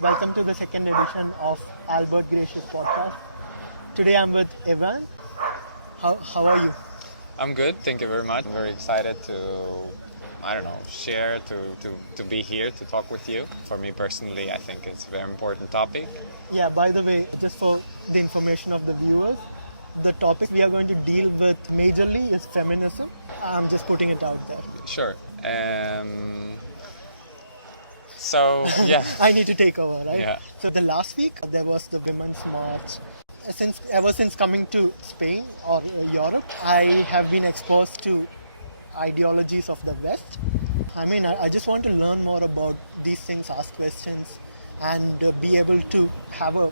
Welcome to the second edition of Albert Grashious podcast. Today I'm with Evan. How are you? I'm good, thank you very much. I'm very excited to, share, to be here, to talk with you. For me personally, I think it's a very important topic. Yeah, by the way, just for the information of the viewers, the topic we are going to deal with majorly is feminism. I'm just putting it out there. Sure. So, yeah. I need to take over, right? Yeah. So the last week there was the Women's March. Ever since coming to Spain or Europe, I have been exposed to ideologies of the West. I just want to learn more about these things, ask questions, and be able to have a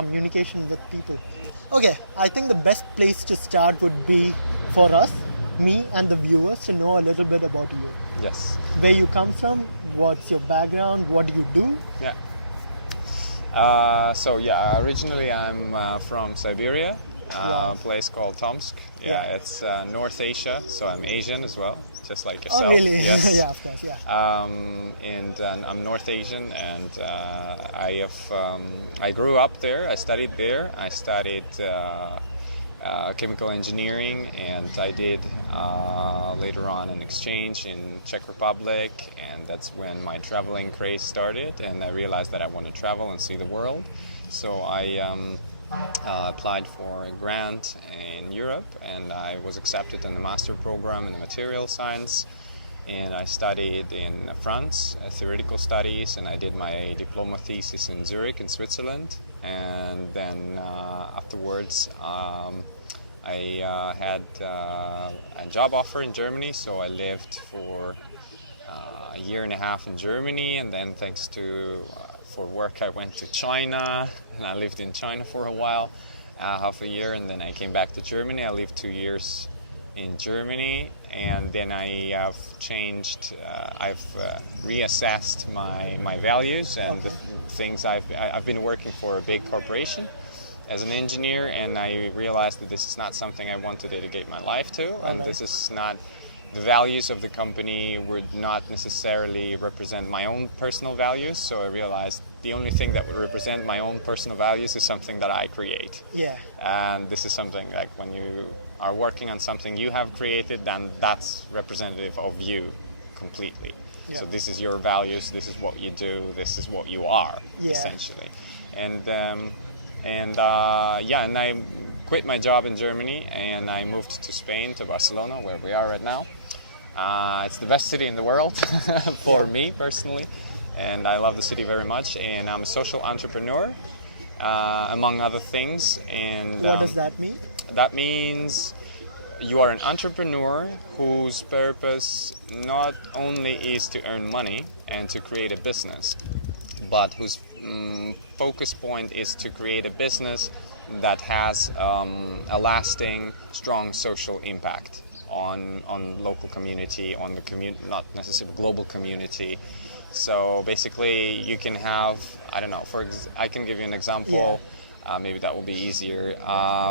communication with people. Okay, I think the best place to start would be for us, me and the viewers, to know a little bit about you. Yes. Where you come from, what's your background, what do you do? Yeah. Originally I'm from Siberia, a place called Tomsk. Yeah, it's North Asia, so I'm Asian as well, just like yourself. Oh, really? Yes. Yeah, of course, yeah. And I'm North Asian, and I grew up there. I studied there. I studied chemical engineering, and I did later on an exchange in Czech Republic, and that's when my traveling craze started, and I realized that I want to travel and see the world. So I applied for a grant in Europe, and I was accepted in the master program in the material science, and I studied in France, theoretical studies, and I did my diploma thesis in Zurich in Switzerland, and then afterwards I had a job offer in Germany, so I lived for a year and a half in Germany, and then thanks to for work I went to China, and I lived in China for a while, half a year, and then I came back to Germany. I lived 2 years in Germany, and then I have changed, I've reassessed my values and the things. I've been working for a big corporation as an engineer, and I realized that this is not something I want to dedicate my life to, and this is not, the values of the company would not necessarily represent my own personal values, so I realized the only thing that would represent my own personal values is something that I create. Yeah. And this is something like when you are working on something you have created, then that's representative of you completely. Yeah. So this is your values, this is what you do, this is what you are, essentially. And I quit my job in Germany, and I moved to Spain, to Barcelona, where we are right now. It's the best city in the world for me personally, and I love the city very much. And I'm a social entrepreneur, among other things. And what does that mean? That means you are an entrepreneur whose purpose not only is to earn money and to create a business, but whose focus point is to create a business that has a lasting, strong social impact on local community, on the not necessarily global community. So basically, you can have, I can give you an example. Maybe that will be easier.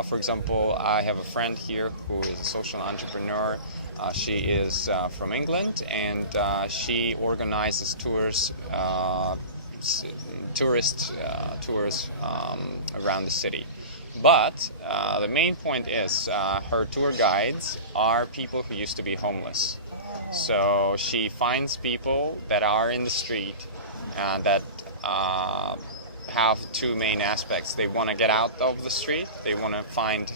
For example, I have a friend here who is a social entrepreneur. She is from England, and she organizes tours. Tourist tours around the city. But the main point is her tour guides are people who used to be homeless. So she finds people that are in the street that have two main aspects. They want to get out of the street, they want to find,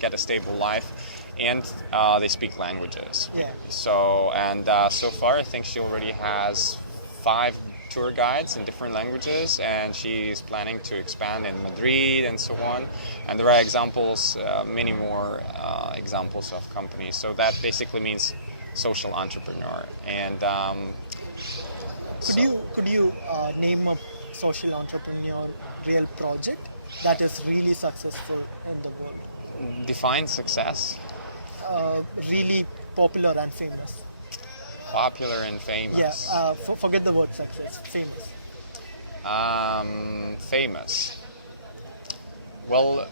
get a stable life, and they speak languages. Yeah. So far I think she already has 5 tour guides in different languages, and she's planning to expand in Madrid and so on. And there are examples, many more examples of companies. So that basically means social entrepreneur. And could you name a social entrepreneur real project that is really successful in the world? Define success. Really popular and famous. Popular and famous. Yeah, forget the word success. Famous. Famous. Well,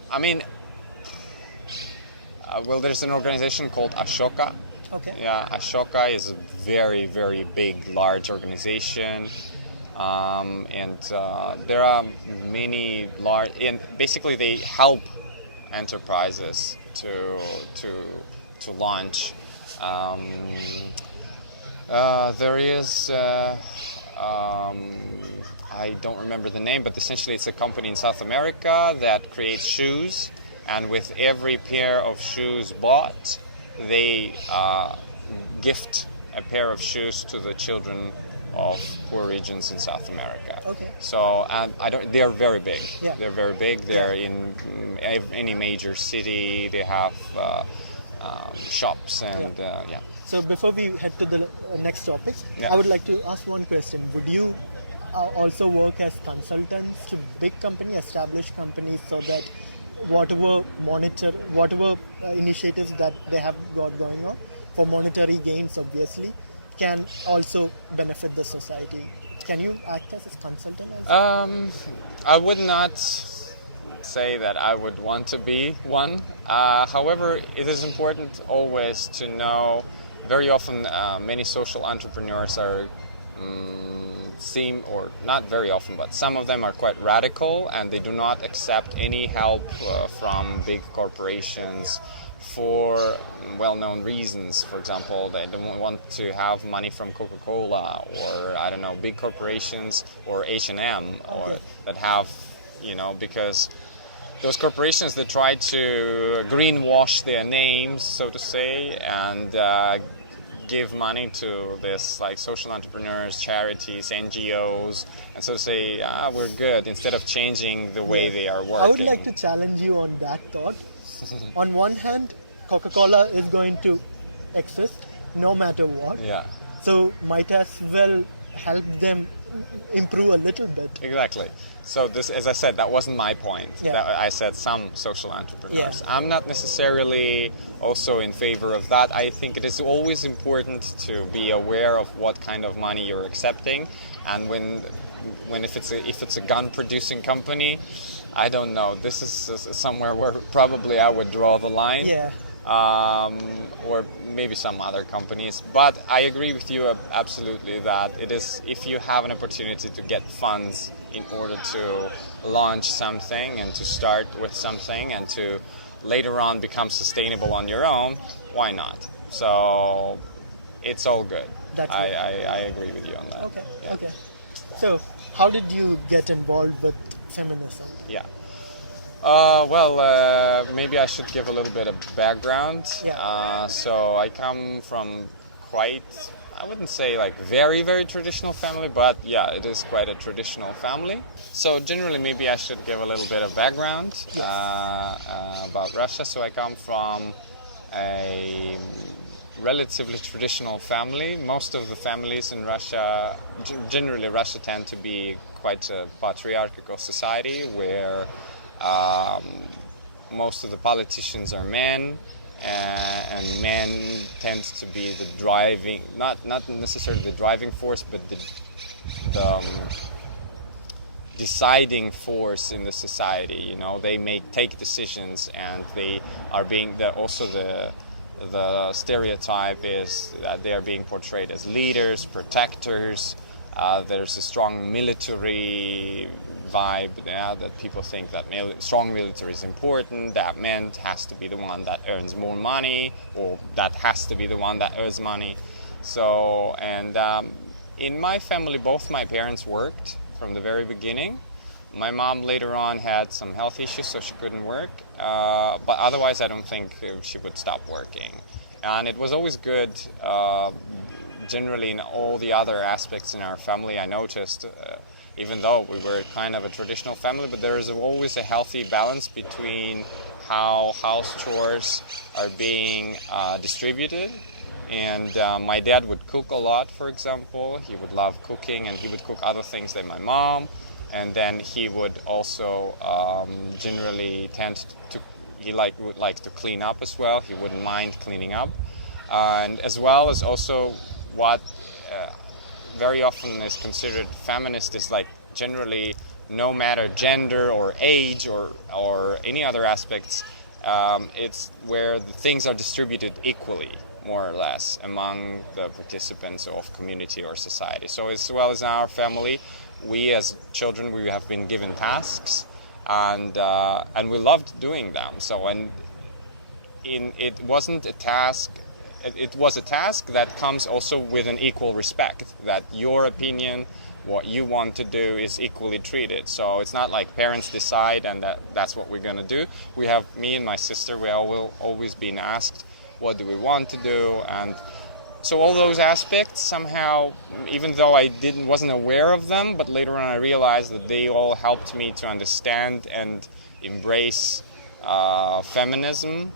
there's an organization called Ashoka. Okay. Yeah, Ashoka is a very, very big, large organization. There are many large, and basically they help enterprises to launch. Um, there is. I don't remember the name, but essentially it's a company in South America that creates shoes, and with every pair of shoes bought, they gift a pair of shoes to the children of poor regions in South America. Okay. So I don't. They are very big. Yeah. They're very big. They're in any major city. They have shops and yeah. So before we head to the next topic, Yeah. I would like to ask one question. Would you also work as consultants to big company, established companies, so that whatever initiatives that they have got going on for monetary gains, obviously, can also benefit the society? Can you act as a consultant? I would not say that I would want to be one. However, it is important always to know. Very often, many social entrepreneurs are or not very often, but some of them are quite radical, and they do not accept any help from big corporations for well-known reasons. For example, they don't want to have money from Coca-Cola or I don't know, big corporations or H&M or that have, because those corporations that try to greenwash their names, so to say, and give money to this like social entrepreneurs, charities, NGOs, and so say, we're good, instead of changing the way they are working. I would like to challenge you on that thought. On one hand, Coca-Cola is going to exist no matter what. Yeah. So might as well help them improve a little bit. Exactly. So this, as I said, that wasn't my point. Yeah. That I said some social entrepreneurs. Yeah. I'm not necessarily also in favor of that. I think it is always important to be aware of what kind of money you're accepting, and if it's a gun producing company, I don't know. This is somewhere where probably I would draw the line. Yeah. Or maybe some other companies. But I agree with you absolutely that it is, if you have an opportunity to get funds in order to launch something and to start with something and to later on become sustainable on your own, why not? So it's all good. I agree with you on that. Okay. Yeah. Okay. So how did you get involved with feminism? Yeah. Maybe I should give a little bit of background. Yeah. So I come from quite, I wouldn't say like very, very traditional family, but yeah, it is quite a traditional family. So generally, maybe I should give a little bit of background about Russia. So I come from a relatively traditional family. Most of the families in Russia, generally Russia, tend to be quite a patriarchal society where most of the politicians are men, and men tend to be the driving, not necessarily the driving force, but the deciding force in the society. They take decisions, and they are being the stereotype is that they are being portrayed as leaders, protectors. There's a strong military vibe that people think that strong military is important, that men has to be the one that earns more money, or that has to be the one that earns money. So, and in my family, both my parents worked from the very beginning. My mom later on had some health issues, so she couldn't work, but otherwise I don't think she would stop working. And it was always good, generally in all the other aspects in our family. I noticed, even though we were kind of a traditional family, but there is always a healthy balance between how house chores are being distributed. And my dad would cook a lot, for example. He would love cooking, and he would cook other things than my mom. And then he would also generally would like to clean up as well. He wouldn't mind cleaning up. And as well as also what very often is considered feminist is like generally, no matter gender or age or any other aspects, it's where the things are distributed equally, more or less, among the participants of community or society. So as well as in our family, we as children, we have been given tasks, and we loved doing them. So it wasn't a task. It was a task that comes also with an equal respect, that your opinion, what you want to do, is equally treated. So it's not like parents decide and that's what we're going to do. We have, me and my sister, we all always been asked, what do we want to do? And so all those aspects somehow, even though I wasn't aware of them, but later on I realized that they all helped me to understand and embrace feminism.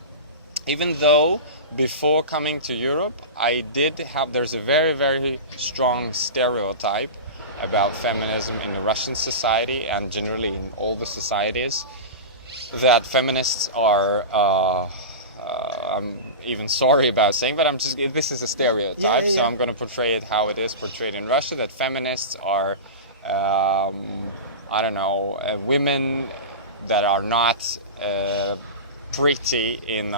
Even though before coming to Europe, there's a very, very strong stereotype about feminism in the Russian society and generally in all the societies, that feminists are, I'm even sorry about saying, but this is a stereotype, so I'm going to portray it how it is portrayed in Russia, that feminists are, women that are not pretty in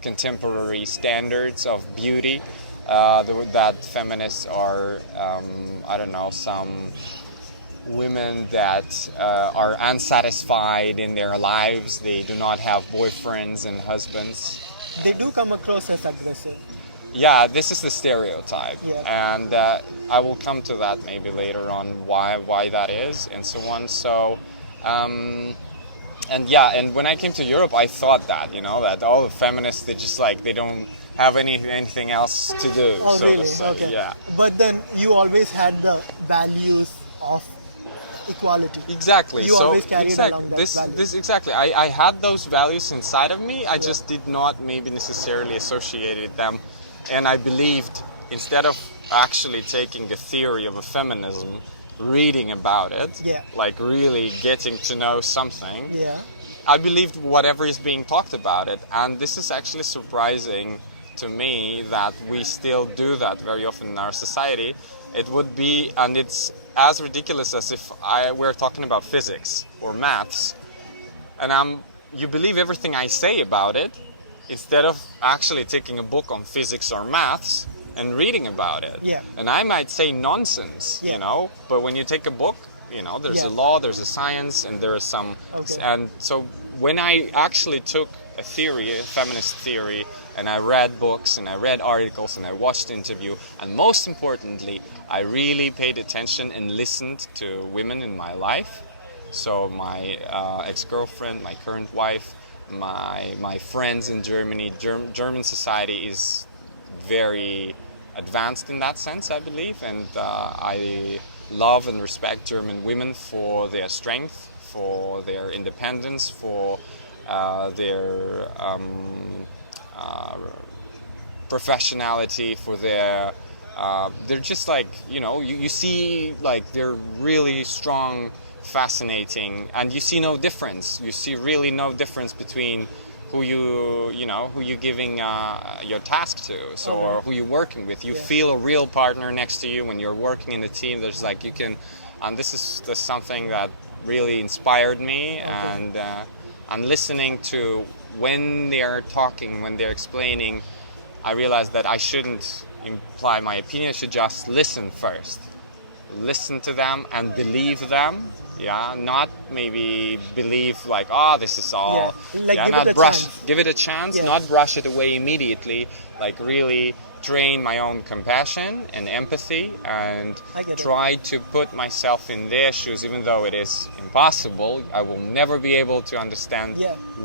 contemporary standards of beauty, that feminists are, some women that are unsatisfied in their lives. They do not have boyfriends and husbands. They do come across as aggressive. Yeah, this is the stereotype, yeah. And I will come to that maybe later on why that is and so on. So. And when I came to Europe, I thought that, that all the feminists, they don't have anything else to do, so really? to say. Okay. Yeah. But then you always had the values of equality. Exactly. You always carried along that this exactly. I had those values inside of me. I just did not maybe necessarily associated them, and I believed, instead of actually taking the theory of a feminism, reading about it, like really getting to know something, I believed whatever is being talked about it. And this is actually surprising to me that we still do that very often in our society. It would be, and it's as ridiculous as if we're talking about physics or maths, and you believe everything I say about it, instead of actually taking a book on physics or maths and reading about it. Yeah. And I might say nonsense, but when you take a book, there's a law, there's a science, and there is some. Okay. And so when I actually took a theory, a feminist theory, and I read books and I read articles and I watched interview, and most importantly, I really paid attention and listened to women in my life. So my ex-girlfriend, my current wife, my friends in Germany. German society is very advanced in that sense, I believe, and I love and respect German women for their strength, for their independence, for their professionality, for their they're just you see they're really strong, fascinating, and you see no difference. You see really no difference between who you're giving your task to, or who you're working with. You feel a real partner next to you when you're working in a team. There's and this is something that really inspired me, and listening to when they're talking, when they're explaining, I realized that I shouldn't imply my opinion. I should just listen first. Listen to them and believe them. Yeah, not maybe believe this is all. Not brush. Give it a chance. Not brush it away immediately. Really train my own compassion and empathy, and try to put myself in their shoes, even though it is impossible. I will never be able to understand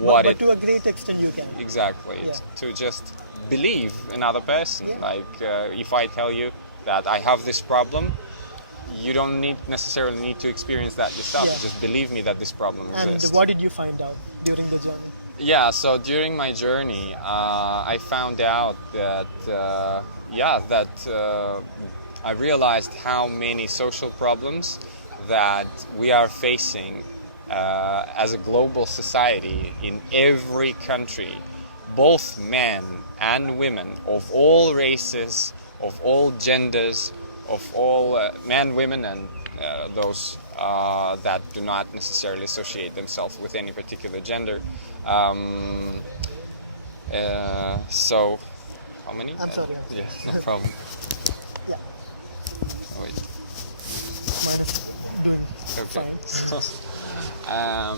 but to a great extent you can. Exactly. To just believe another person. If I tell you that I have this problem, you don't necessarily need to experience that yourself. You just believe me that this problem exists. And what did you find out during the journey? Yeah, so during my journey, I found out that I realized how many social problems that we are facing as a global society in every country, both men and women of all races, of all genders, of all men, women, and those that do not necessarily associate themselves with any particular gender. So, how many? I'm sorry. Yeah, no problem. Yeah. Oh, wait. Okay. fine.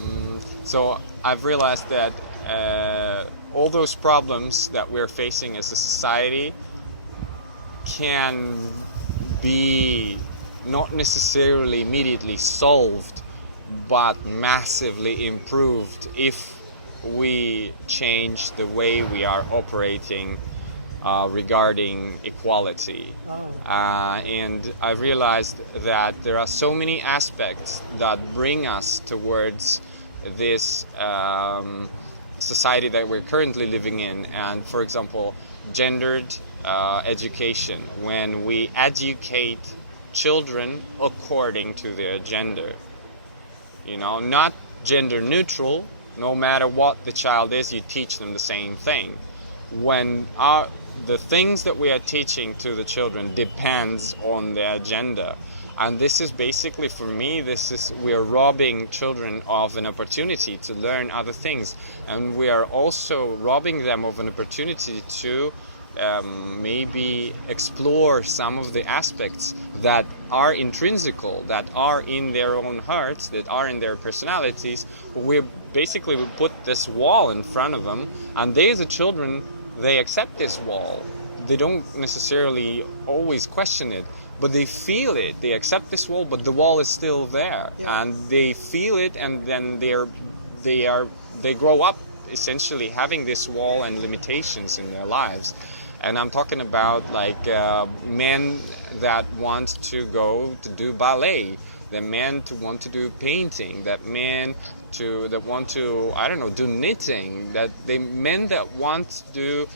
So I've realized that all those problems that we're facing as a society can be not necessarily immediately solved, but massively improved if we change the way we are operating regarding equality. And I realized that there are so many aspects that bring us towards this society that we're currently living in. And for example, gendered education, when we educate children according to their gender. You know, not gender neutral, no matter what the child is, you teach them the same thing. When the things that we are teaching to the children depends on their gender. And this is basically, for me, we are robbing children of an opportunity to learn other things. And we are also robbing them of an opportunity to maybe explore some of the aspects that are intrinsical, that are in their own hearts, that are in their personalities. We put this wall in front of them, and they, the children, they accept this wall. They don't necessarily always question it, but they feel it. They accept this wall, but the wall is still there, and they feel it, and then they grow up essentially having this wall and limitations in their lives. And I'm talking about like men that want to go to do ballet, the men to want to do painting, that men that want to, I don't know, do knitting, that the men that want to do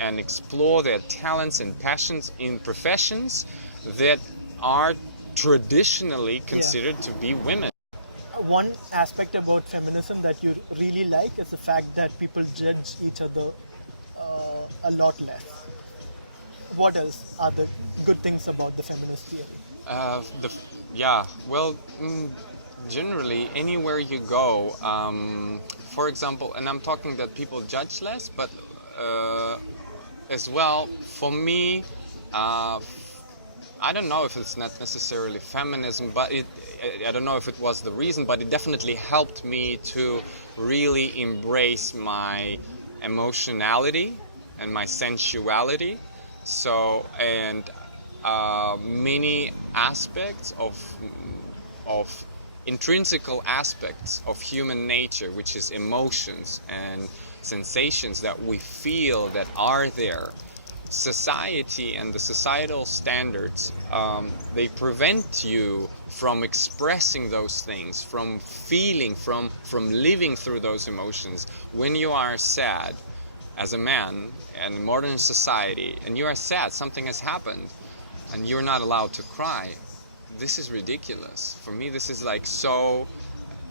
and explore their talents and passions in professions that are traditionally considered to be women. One aspect about feminism that you really like is the fact that people judge each other a lot less. What else are the good things about the feminist theory? Generally, anywhere you go, for example, and I'm talking that people judge less, but as well, for me, I don't know if it's not necessarily feminism, but I don't know if it was the reason, but it definitely helped me to really embrace my emotionality and my sensuality. So, and many aspects of intrinsical aspects of human nature, which is emotions and sensations that we feel that are there. Society and the societal standards, they prevent you from expressing those things, from feeling, from living through those emotions. When you are sad as a man in modern society, and you are sad, something has happened, and you're not allowed to cry, this is ridiculous. For me, this is like so...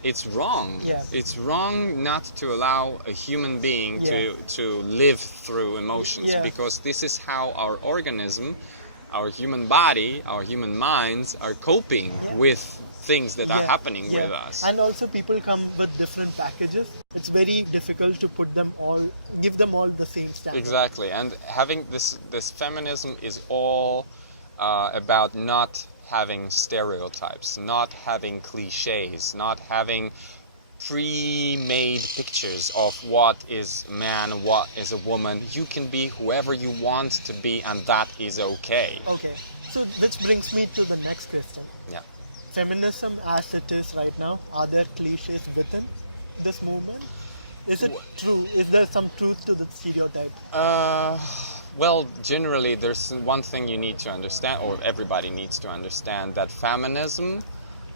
It's wrong. Yeah. It's wrong not to allow a human being to live through emotions, because this is how our organism, our human body, our human minds are coping with things that are happening with us. And also people come with different packages. It's very difficult to give them all the same standard. Exactly. And having this feminism is all about not having stereotypes, not having cliches, not having pre-made pictures of what is a man, what is a woman. You can be whoever you want to be, and that is okay. Okay, so which brings me to the next question. Yeah. Feminism as it is right now, are there cliches within this movement? Is it true? Is there some truth to the stereotype? Well, generally, there's one thing you need to understand, or everybody needs to understand, that feminism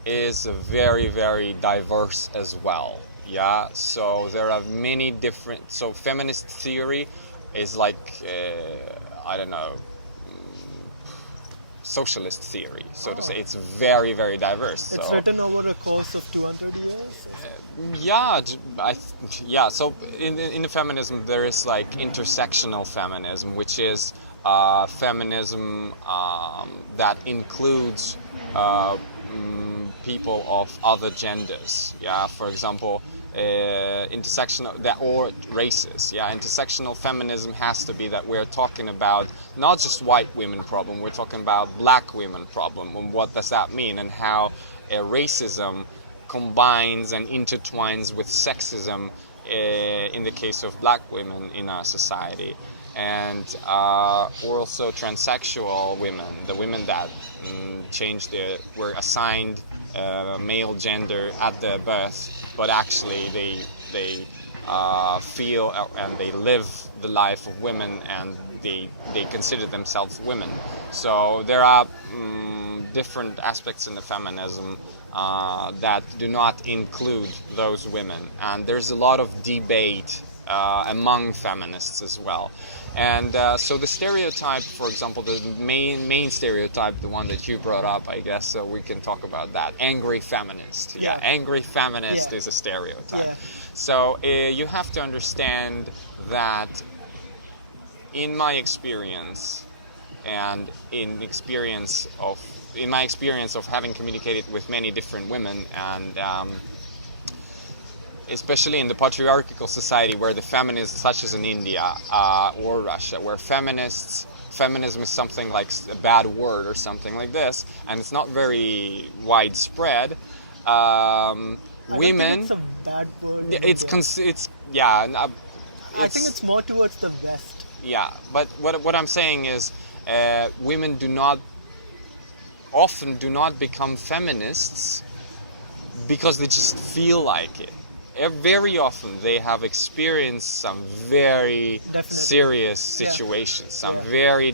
is very, very diverse as well. Yeah, so there are many different... So feminist theory is like, I don't know, socialist theory, so to say. It's very, very diverse. It's written over a course of 200 years? So in the feminism there is like intersectional feminism, which is feminism that includes people of other genders. Yeah, for example, intersectional or races. Yeah, intersectional feminism has to be that we're talking about not just white women problem. We're talking about black women problem, and what does that mean, and how racism combines and intertwines with sexism in the case of black women in our society. And also transsexual women, the women that were assigned male gender at their birth, but actually they feel and they live the life of women, and they consider themselves women. So there are different aspects in the feminism that do not include those women, and there's a lot of debate among feminists as well. And so the stereotype, for example, the main stereotype, the one that you brought up, I guess, so we can talk about that. Angry feminist. Yeah, angry feminist is a stereotype. Yeah. So you have to understand that in my experience, and in my experience of having communicated with many different women, and especially in the patriarchal society where the feminists, such as in India or Russia, where feminism is something like a bad word or something like this, and it's not very widespread. Women, it's a bad word. I think it's more towards the West. Yeah, but what I'm saying is, women often do not become feminists because they just feel like it. Very often they have experienced some very serious situations, some very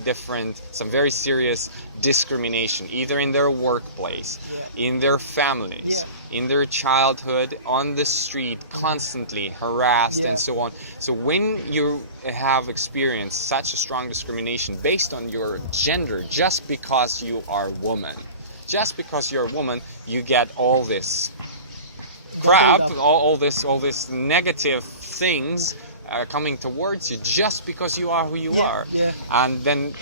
serious discrimination, either in their workplace, in their families, in their childhood, on the street, constantly harassed and so on. So when you have experienced such a strong discrimination based on your gender, just because you are a woman, you get all this crap, all this negative things coming towards you just because you are who you are. And then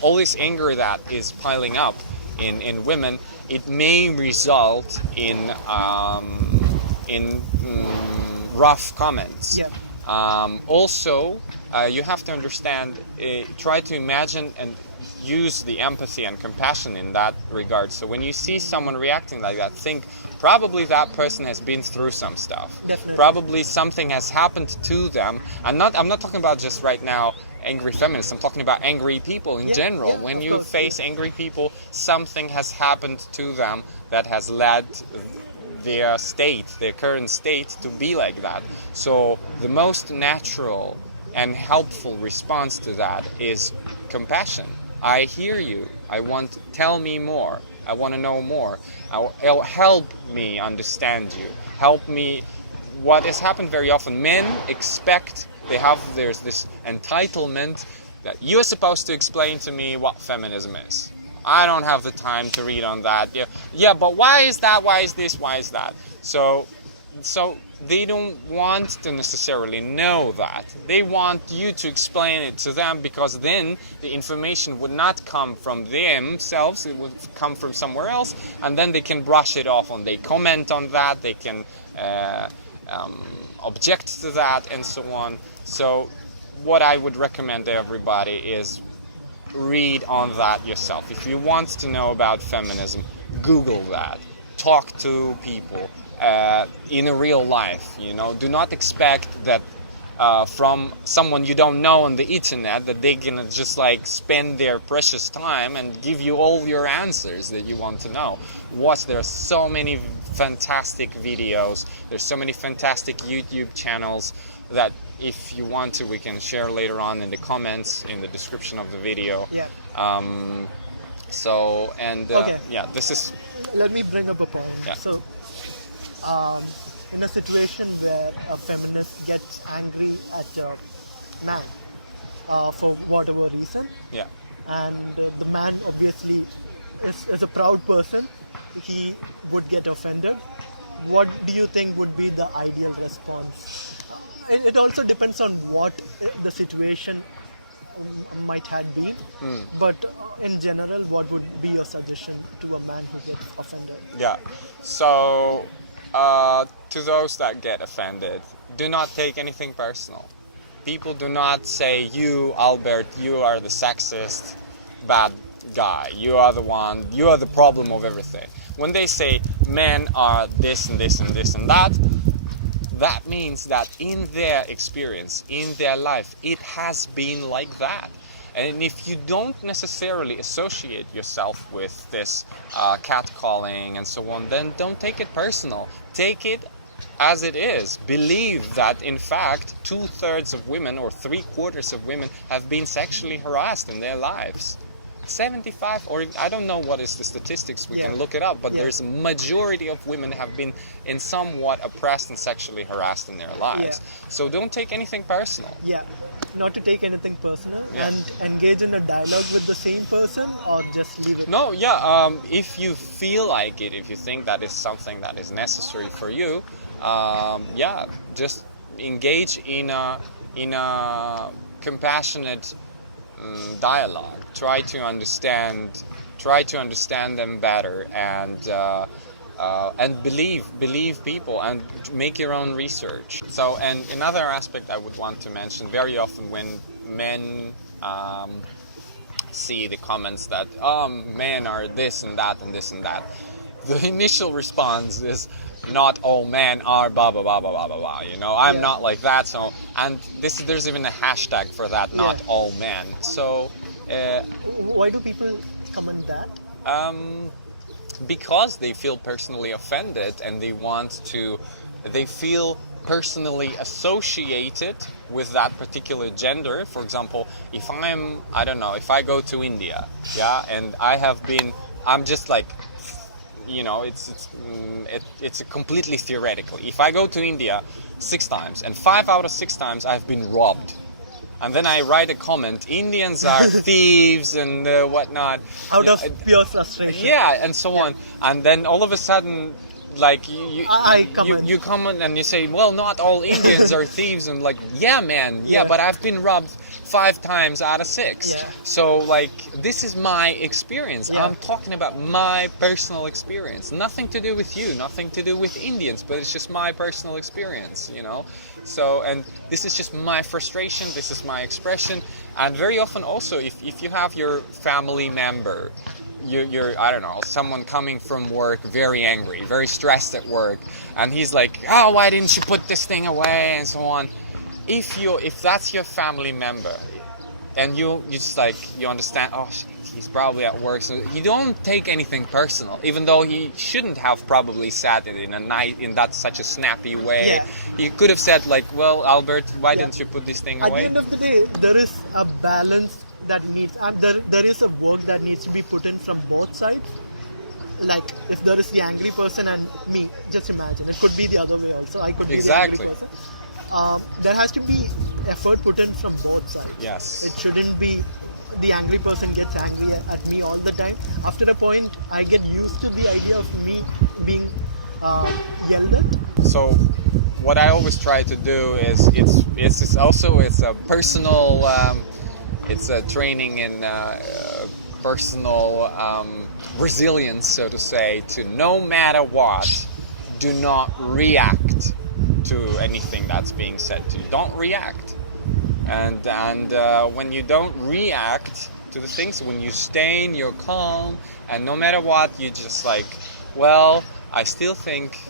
all this anger that is piling up in women, it may result in rough comments. Also, you have to understand, try to imagine and use the empathy and compassion in that regard. So when you see someone reacting like that, think probably that person has been through some stuff. Definitely. Probably something has happened to them. I'm not talking about just right now angry feminists. I'm talking about angry people in general. When you face angry people, something has happened to them that has led their current state to be like that. So the most natural and helpful response to that is compassion. I hear you. Tell me more. I want to know more. Help me understand you. Help me. What has happened very often, men expect, there's this entitlement that you're supposed to explain to me what feminism is. I don't have the time to read on that. Yeah, but why is that? Why is this? Why is that? So they don't want to necessarily know that. They want you to explain it to them, because then the information would not come from themselves, it would come from somewhere else, and then they can brush it off, they comment on that, they can object to that, and so on. So what I would recommend to everybody is read on that yourself. If you want to know about feminism, Google that. Talk to people. In a real life, do not expect that from someone you don't know on the internet that they're gonna just spend their precious time and give you all your answers that you want to know. There are so many fantastic videos, there's so many fantastic YouTube channels that if you want to, we can share later on in the comments, in the description of the video. This is... Let me bring up a point. So, in a situation where a feminist gets angry at a man for whatever reason, and the man obviously is a proud person, he would get offended, what do you think would be the ideal response? And it also depends on what the situation might have been, but in general, what would be your suggestion to a man who gets offended? So to those that get offended, do not take anything personal. People do not say, you, Albert, you are the sexist, bad guy. You are the problem of everything. when they say men are this and this and this and that, that means that in their experience, in their life, it has been like that. And if you don't necessarily associate yourself with this catcalling and so on, then don't take it personal. Take it as it is. Believe that, in fact, 2/3 of women or 3/4 of women have been sexually harassed in their lives. 75, or I don't know what is the statistics, we can look it up, but there's a majority of women have been in somewhat oppressed and sexually harassed in their lives. So don't take anything personal. Yeah, not to take anything personal and engage in a dialogue with the same person, or just leave it. No, if you feel like it, if you think that is something that is necessary for you, just engage in a compassionate dialogue. Try to understand them better, and believe people, and make your own research. So, and another aspect I would want to mention, very often when men see the comments that men are this and that and this and that, the initial response is, not all men are blah blah blah blah blah blah blah. You know, I'm not like that. So, and there's even a hashtag for that. Not all men. So, why do people comment that? Because they feel personally offended, and they feel personally associated with that particular gender. For example, if I go to India, and I'm just like, you know, it's a completely theoretical. If I go to India 6 times, and 5 out of 6 times I've been robbed, and then I write a comment, Indians are thieves and whatnot. Out of pure frustration. Yeah, and so on. And then all of a sudden, like, you comment and you say, well, not all Indians are thieves, and like, yeah, man, but I've been robbed 5 times out of 6. So, like, this is my experience. I'm talking about my personal experience. Nothing to do with you, nothing to do with Indians, but it's just my personal experience, you know. So, and this is just my frustration, this is my expression. And very often also, if you have your family member, you're I don't know, someone coming from work very angry, very stressed at work, and he's like, oh, why didn't you put this thing away, and so on. If that's your family member, and you just like, you understand, oh, he's probably at work, so you don't take anything personal, even though he shouldn't have probably said it in that such a snappy way. He could have said like, well, Albert, why didn't you put this thing away? At the end of the day, there is a balance that needs, there is a work that needs to be put in from both sides. Like, if there is the angry person and me, just imagine, it could be the other way also. I could be the angry person. There has to be effort put in from both sides. Yes. It shouldn't be the angry person gets angry at me all the time. After a point, I get used to the idea of me being yelled at. So, what I always try to do is it's a personal. It's a training in personal resilience, so to say. To no matter what, do not react to anything that's being said to you. Don't react. And when you don't react to the things, when you stay in your calm, and no matter what, you just like, well, I still think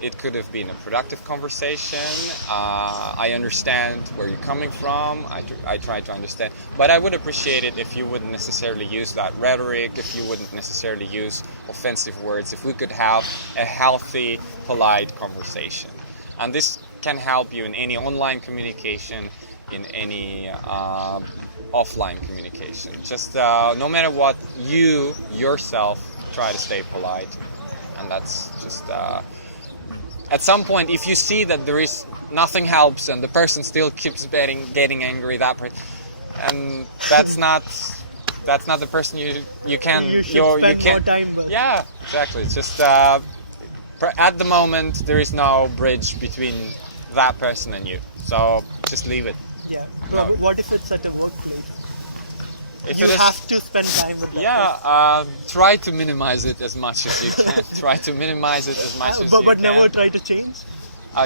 it could have been a productive conversation. I understand where you're coming from. I try to understand. But I would appreciate it if you wouldn't necessarily use that rhetoric, if you wouldn't necessarily use offensive words, if we could have a healthy, polite conversation. And this can help you in any online communication, in any offline communication. Just no matter what, you yourself try to stay polite. And that's just... at some point, if you see that there is nothing helps and the person still keeps getting angry, and that's not the person you can spend more time with. Yeah, exactly. It's just at the moment there is no bridge between that person and you, so just leave it. Yeah. No. What if it's at a workplace? If you have to spend time with that person. Try to minimize it as much as you can. Try to minimize it as much as you can. But never try to change?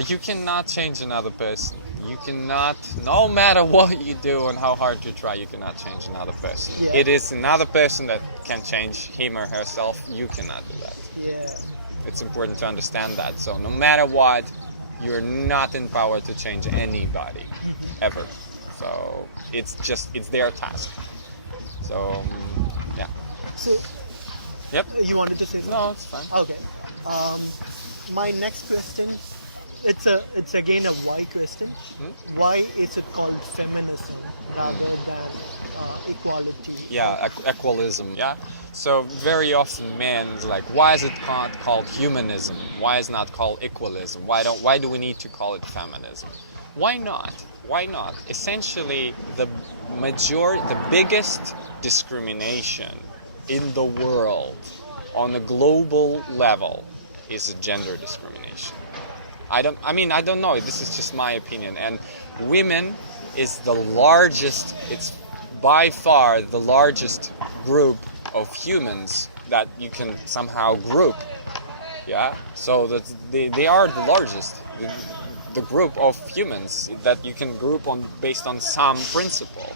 You cannot change another person. You cannot, no matter what you do and how hard you try, you cannot change another person. Yeah. It is another person that can change him or herself. You cannot do that. Yeah. It's important to understand that. So no matter what, you're not empowered to change anybody, ever. So it's their task. So yeah. So, Yep. you wanted to say something? No, it's fine. Okay. My next question, it's again a why question. Why is it called feminism rather than equality? Yeah, equalism. Yeah. So very often men like, why is it not called humanism? Why is it not called equalism? Why do we need to call it feminism? Why not? Why not? Essentially, the biggest discrimination in the world on a global level is gender discrimination. I don't know. This is just my opinion. And women is the largest. It's by far the largest group of humans that you can somehow group. Yeah. So that they are the largest. The group of humans that you can group on based on some principle.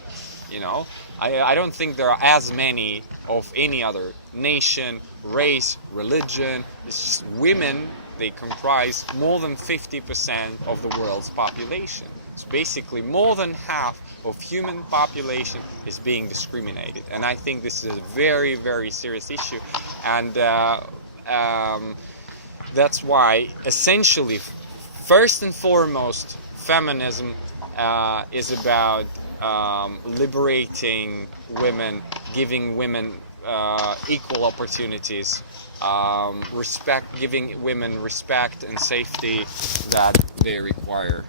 You know, I don't think there are as many of any other nation, race, religion. It's just women. They comprise more than 50% of the world's population. So basically, more than half of human population is being discriminated, and I think this is a very, very serious issue. And that's why, essentially, first and foremost, feminism is about liberating women, giving women equal opportunities, giving women respect and safety that they require.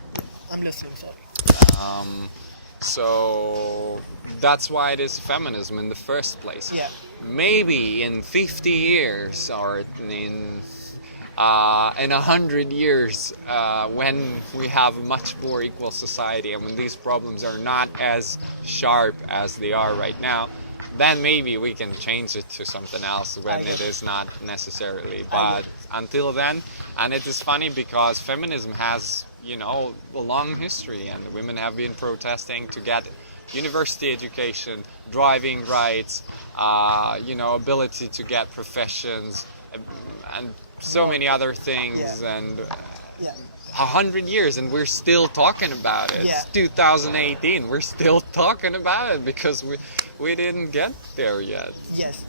I'm listening, sorry. So that's why it is feminism in the first place. Yeah. Maybe in 50 years or in 100 years, when we have a much more equal society and when these problems are not as sharp as they are right now, then maybe we can change it to something else when it is not necessarily. But until then, and it is funny because feminism has, a long history, and women have been protesting to get university education, driving rights, ability to get professions, and so many other things, and 100 years, and we're still talking about it. It's 2018, we're still talking about it because we didn't get there yet. Yes.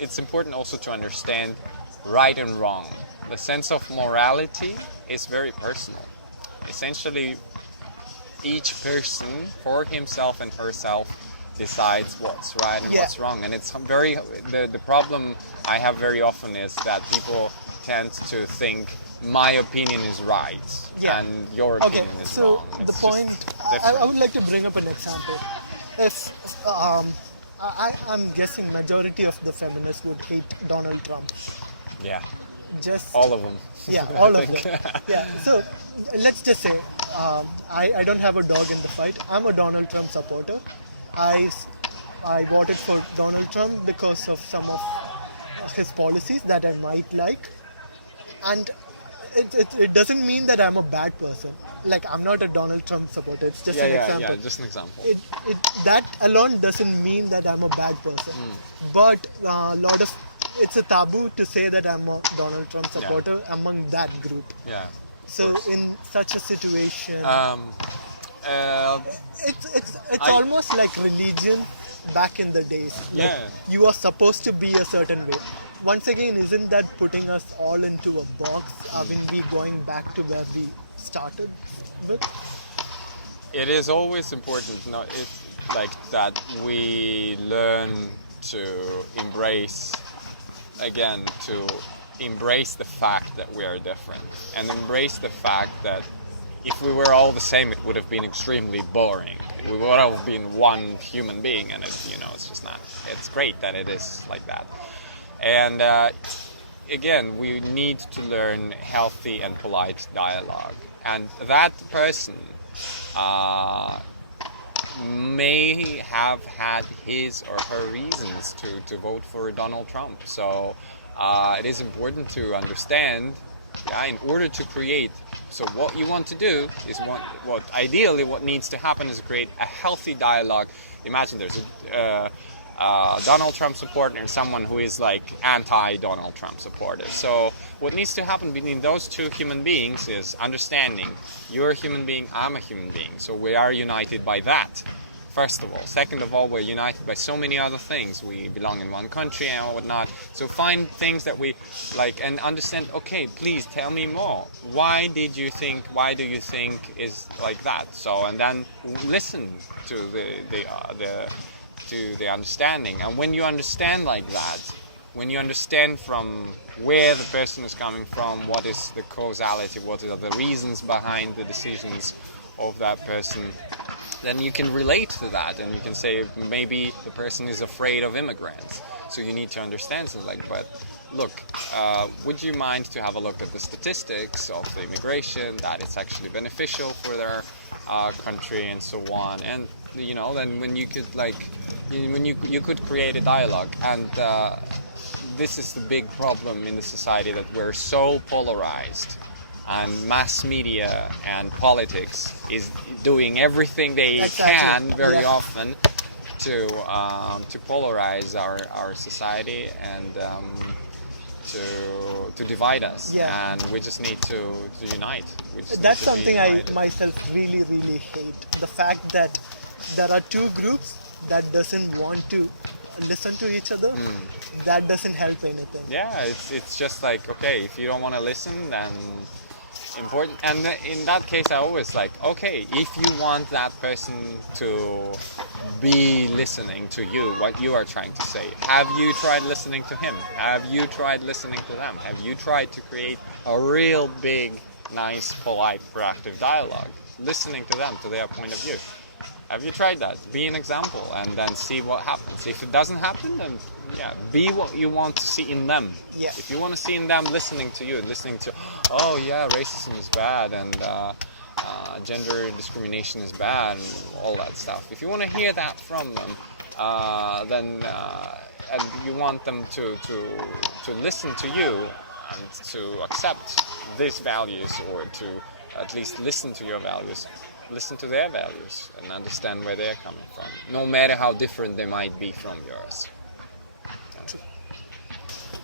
It's important also to understand right and wrong. The sense of morality is very personal. Essentially, each person for himself and herself decides what's right and what's wrong. And it's the problem I have very often is that people tend to think my opinion is right and your opinion is wrong. Okay, so the point, I would like to bring up an example. If I'm guessing majority of the feminists would hate Donald Trump. Yeah. Just all of them. Yeah, all of them. Yeah. So let's just say I don't have a dog in the fight. I'm a Donald Trump supporter. I voted for Donald Trump because of some of his policies that I might like, and it doesn't mean that I'm a bad person. Like, I'm not a Donald Trump supporter. It's just an example. Yeah, just an example. That alone doesn't mean that I'm a bad person. But it's a taboo to say that I'm a Donald Trump supporter among that group. Yeah. So in such a situation, it's almost like religion back in the days. Like, you are supposed to be a certain way. Once again, isn't that putting us all into a box? Are we going back to where we started with? It is always important, that we learn to embrace the fact that we are different, and embrace the fact that if we were all the same, it would have been extremely boring. We would have been one human being, and it's just not. It's great that it is like that. And again, we need to learn healthy and polite dialogue. And that person may have had his or her reasons to vote for Donald Trump. So it is important to understand, in order to create. So what you want to do is ideally what needs to happen is create a healthy dialogue. Imagine there's Donald Trump supporter and someone who is like anti-Donald Trump supporter. So what needs to happen between those two human beings is understanding. You're a human being, I'm a human being. So we are united by that, first of all. Second of all, we're united by so many other things. We belong in one country and whatnot. So find things that we like and understand, okay, please tell me more. Why do you think is like that? So, and then listen to the understanding. And when you understand like that, when you understand from where the person is coming from, what is the causality, what are the reasons behind the decisions of that person, then you can relate to that and you can say maybe the person is afraid of immigrants. So you need to understand something like, but look, would you mind to have a look at the statistics of the immigration, that it's actually beneficial for their country and so on. And then when you could when you could create a dialogue. And this is the big problem in the society, that we're so polarized, and mass media and politics is doing everything they can very often to polarize our society and to divide us. And we just need to unite. That's something I myself really hate, the fact that there are two groups that doesn't want to listen to each other. That doesn't help anything. Yeah, it's just like, okay, if you don't want to listen, then important. And in that case, I always like, okay, if you want that person to be listening to you, what you are trying to say, have you tried listening to him? Have you tried listening to them? Have you tried to create a real big, nice, polite, proactive dialogue, listening to them, to their point of view? Have you tried that? Be an example and then see what happens. If it doesn't happen, then be what you want to see in them. Yeah. If you want to see in them listening to you and listening to, oh yeah, racism is bad and gender discrimination is bad and all that stuff. If you want to hear that from them, then and you want them to listen to you and to accept these values, or to at least listen to your values, listen to their values and understand where they're coming from, no matter how different they might be from yours.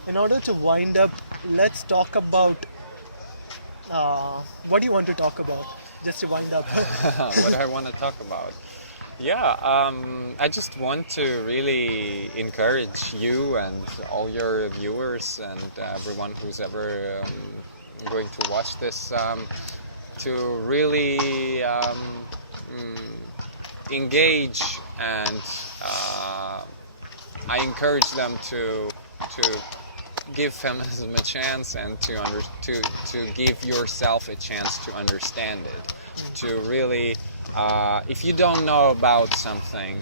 In order to wind up, let's talk about what do you want to talk about, just to wind up? What do I want to talk about? I just want to really encourage you and all your viewers and everyone who's ever going to watch this to really engage, and I encourage them to give feminism a chance and to give yourself a chance to understand it. To really, if you don't know about something,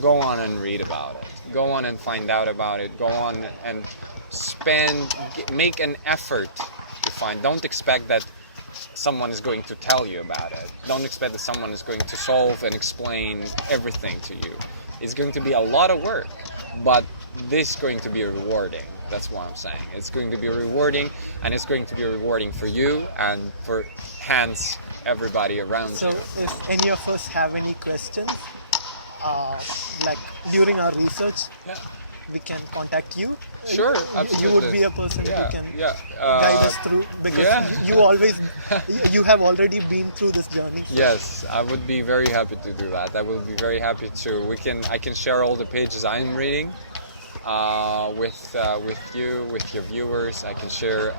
go on and read about it. Go on and find out about it. Go on and make an effort to find. Don't expect that someone is going to tell you about it. Don't expect that someone is going to solve and explain everything to you. It's going to be a lot of work, but this is going to be rewarding. That's what I'm saying. It's going to be rewarding, and it's going to be rewarding for you and for everybody around you. So if any of us have any questions, like during our research, we can contact you. Sure, absolutely. You would be a person who can guide us through, because you have already been through this journey. So. Yes, I would be very happy to do that. I will be very happy to. I can share all the pages I'm reading with you, with your viewers. I can share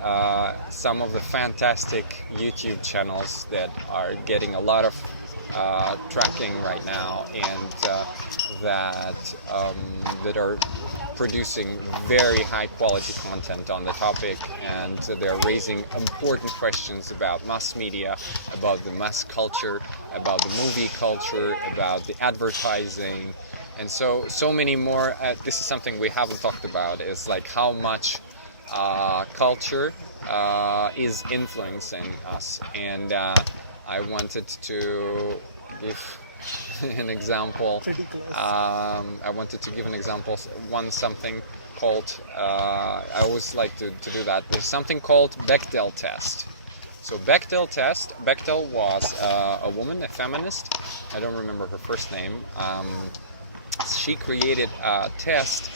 some of the fantastic YouTube channels that are getting a lot of tracking right now, and that are producing very high quality content on the topic, and they're raising important questions about mass media, about the mass culture, about the movie culture, about the advertising, and so many more. This is something we haven't talked about, is like how much culture is influencing us. And I wanted to give an example. I wanted to give an example. Something called, I always like to do that. There's something called Bechdel test. So Bechdel was a woman, a feminist. I don't remember her first name. she created a test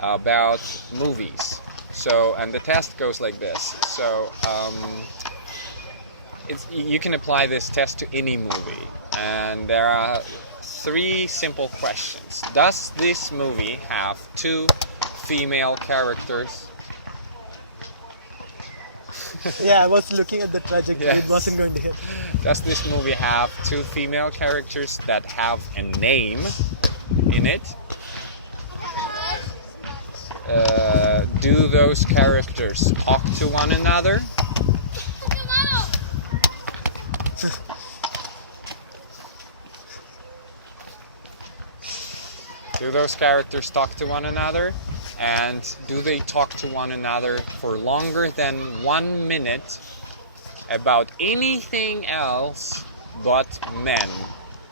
about movies. So, and the test goes like this. So, you can apply this test to any movie, and there are 3 simple questions. Does this movie have 2 female characters? Yeah, I was looking at the trajectory. Yes. It wasn't going to hit. Does this movie have 2 female characters that have a name in it? Do those characters talk to one another? Do those characters talk to one another? And do they talk to one another for longer than 1 minute about anything else but men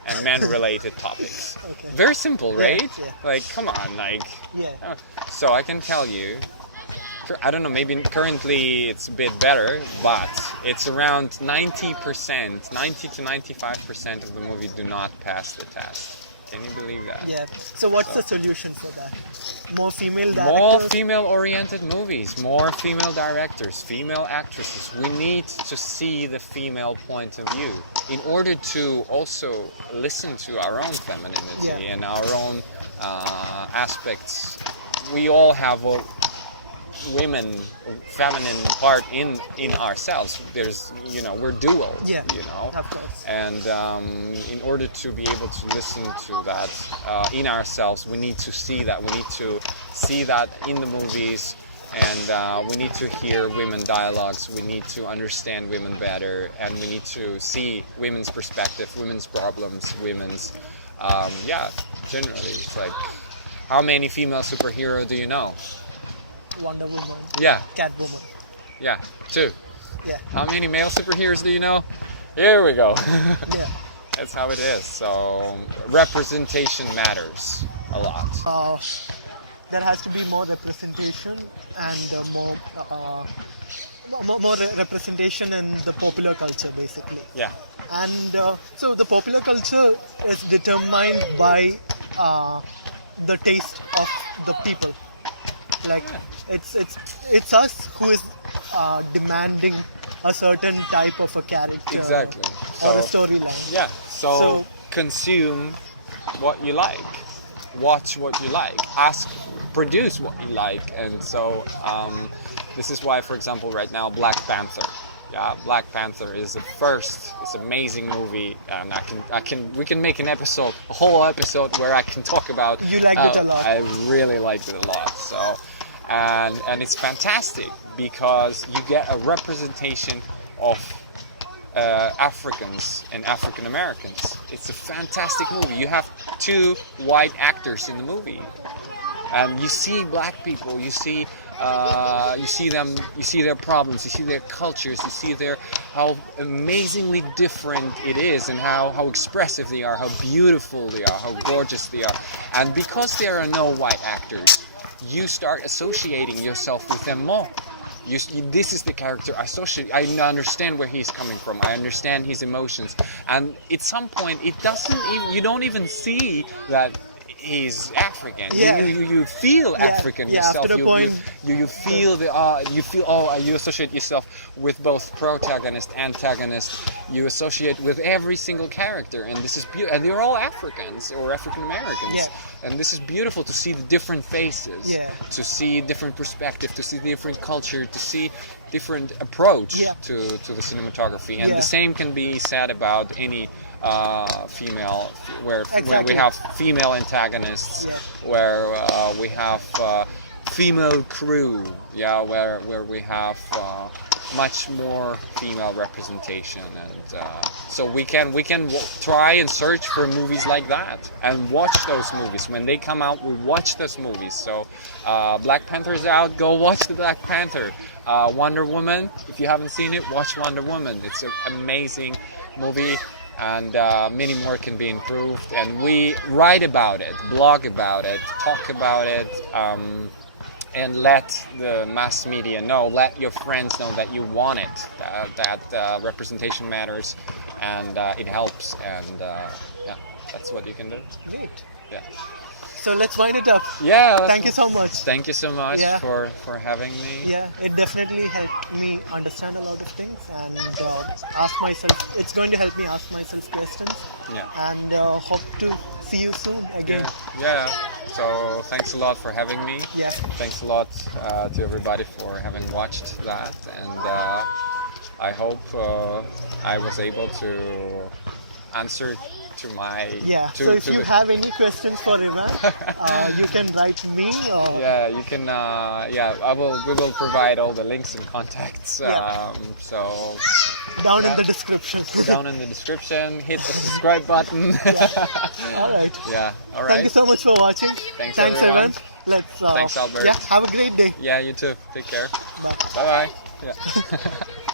and men-related topics? Okay. Very simple, right? Yeah. Like, come on, like. Yeah. So I can tell you, I don't know, maybe currently it's a bit better, but it's around 90%, 90 to 95% of the movie do not pass the test. Can you believe that? Yeah. So what's the solution for that? More female directors? More female-oriented movies, more female directors, female actresses. We need to see the female point of view in order to also listen to our own femininity and our own aspects. We all have a feminine part in ourselves. There's, we're dual, Of course. and in order to be able to listen to that in ourselves, we need to see that. We need to see that in the movies, and we need to hear women dialogues. We need to understand women better, and we need to see women's perspective, women's problems, women's, generally. It's like, how many female superheroes do you know? Wonder Woman. Yeah. Catwoman. Yeah, 2. Yeah. How many male superheroes do you know? Here we go. Yeah. That's how it is. So representation matters a lot. There has to be more representation and more representation in the popular culture, basically. Yeah. And so the popular culture is determined by the taste of the people. Like it's us who is demanding a certain type of a character. Exactly. Or a So storyline. yeah. So So- consume what you like. Watch what you like. Produce what you like. And so this is why, for example, right now Black Panther. Yeah, Black Panther is the first. It's an amazing movie, and we can make a whole episode where I can talk about. You liked it a lot. I really liked it a lot. So, and it's fantastic because you get a representation of Africans and African Americans. It's a fantastic movie. You have 2 white actors in the movie, and you see black people. You see them. You see their problems. You see their cultures. You see how amazingly different it is, and how expressive they are, how beautiful they are, how gorgeous they are. And because there are no white actors, you start associating yourself with them more. This is the character I associate. I understand where he's coming from. I understand his emotions. And at some point, you don't even see that he's African. Yeah. You feel African yourself. After the point, you feel you associate yourself with both protagonist, antagonist. You associate with every single character, and this is beautiful. And they're all Africans or African Americans. Yeah. And this is beautiful to see the different faces, to see different perspective, to see different culture, to see different approach to the cinematography. And the same can be said about any female, when we have female antagonists, where we have female crew, where we have much more female representation, and so we can try and search for movies like that and watch those movies when they come out. We watch those movies. So Black Panther's out. Go watch the Black Panther. Wonder Woman. If you haven't seen it, watch Wonder Woman. It's an amazing movie. And many more can be improved, and we write about it, blog about it, talk about it, and let the mass media know, let your friends know that you want it, that representation matters, and it helps, and that's what you can do. Great. Yeah. So let's wind it up. Yeah. Thank you so much. Thank you so much Yeah. for having me. Yeah, it definitely helped me understand a lot of things and ask myself. It's going to help me ask myself questions. Yeah. And hope to see you soon again. Yeah. So thanks a lot for having me. Yeah. Thanks a lot to everybody for having watched that, and I hope I was able to answer to my Yeah. to, So if to you the, have any questions for Ivan, you can write me or yeah, you can we will provide all the links and contacts, Yeah. so down in Yeah. the description. down in the description, hit the subscribe button. All right. Yeah, all Thank you right. so much for watching. Thanks, Thanks everyone. Evan. Let's. Thanks, Albert. Yeah. Have a great day. Yeah, you too. Take care. Bye bye. Yeah.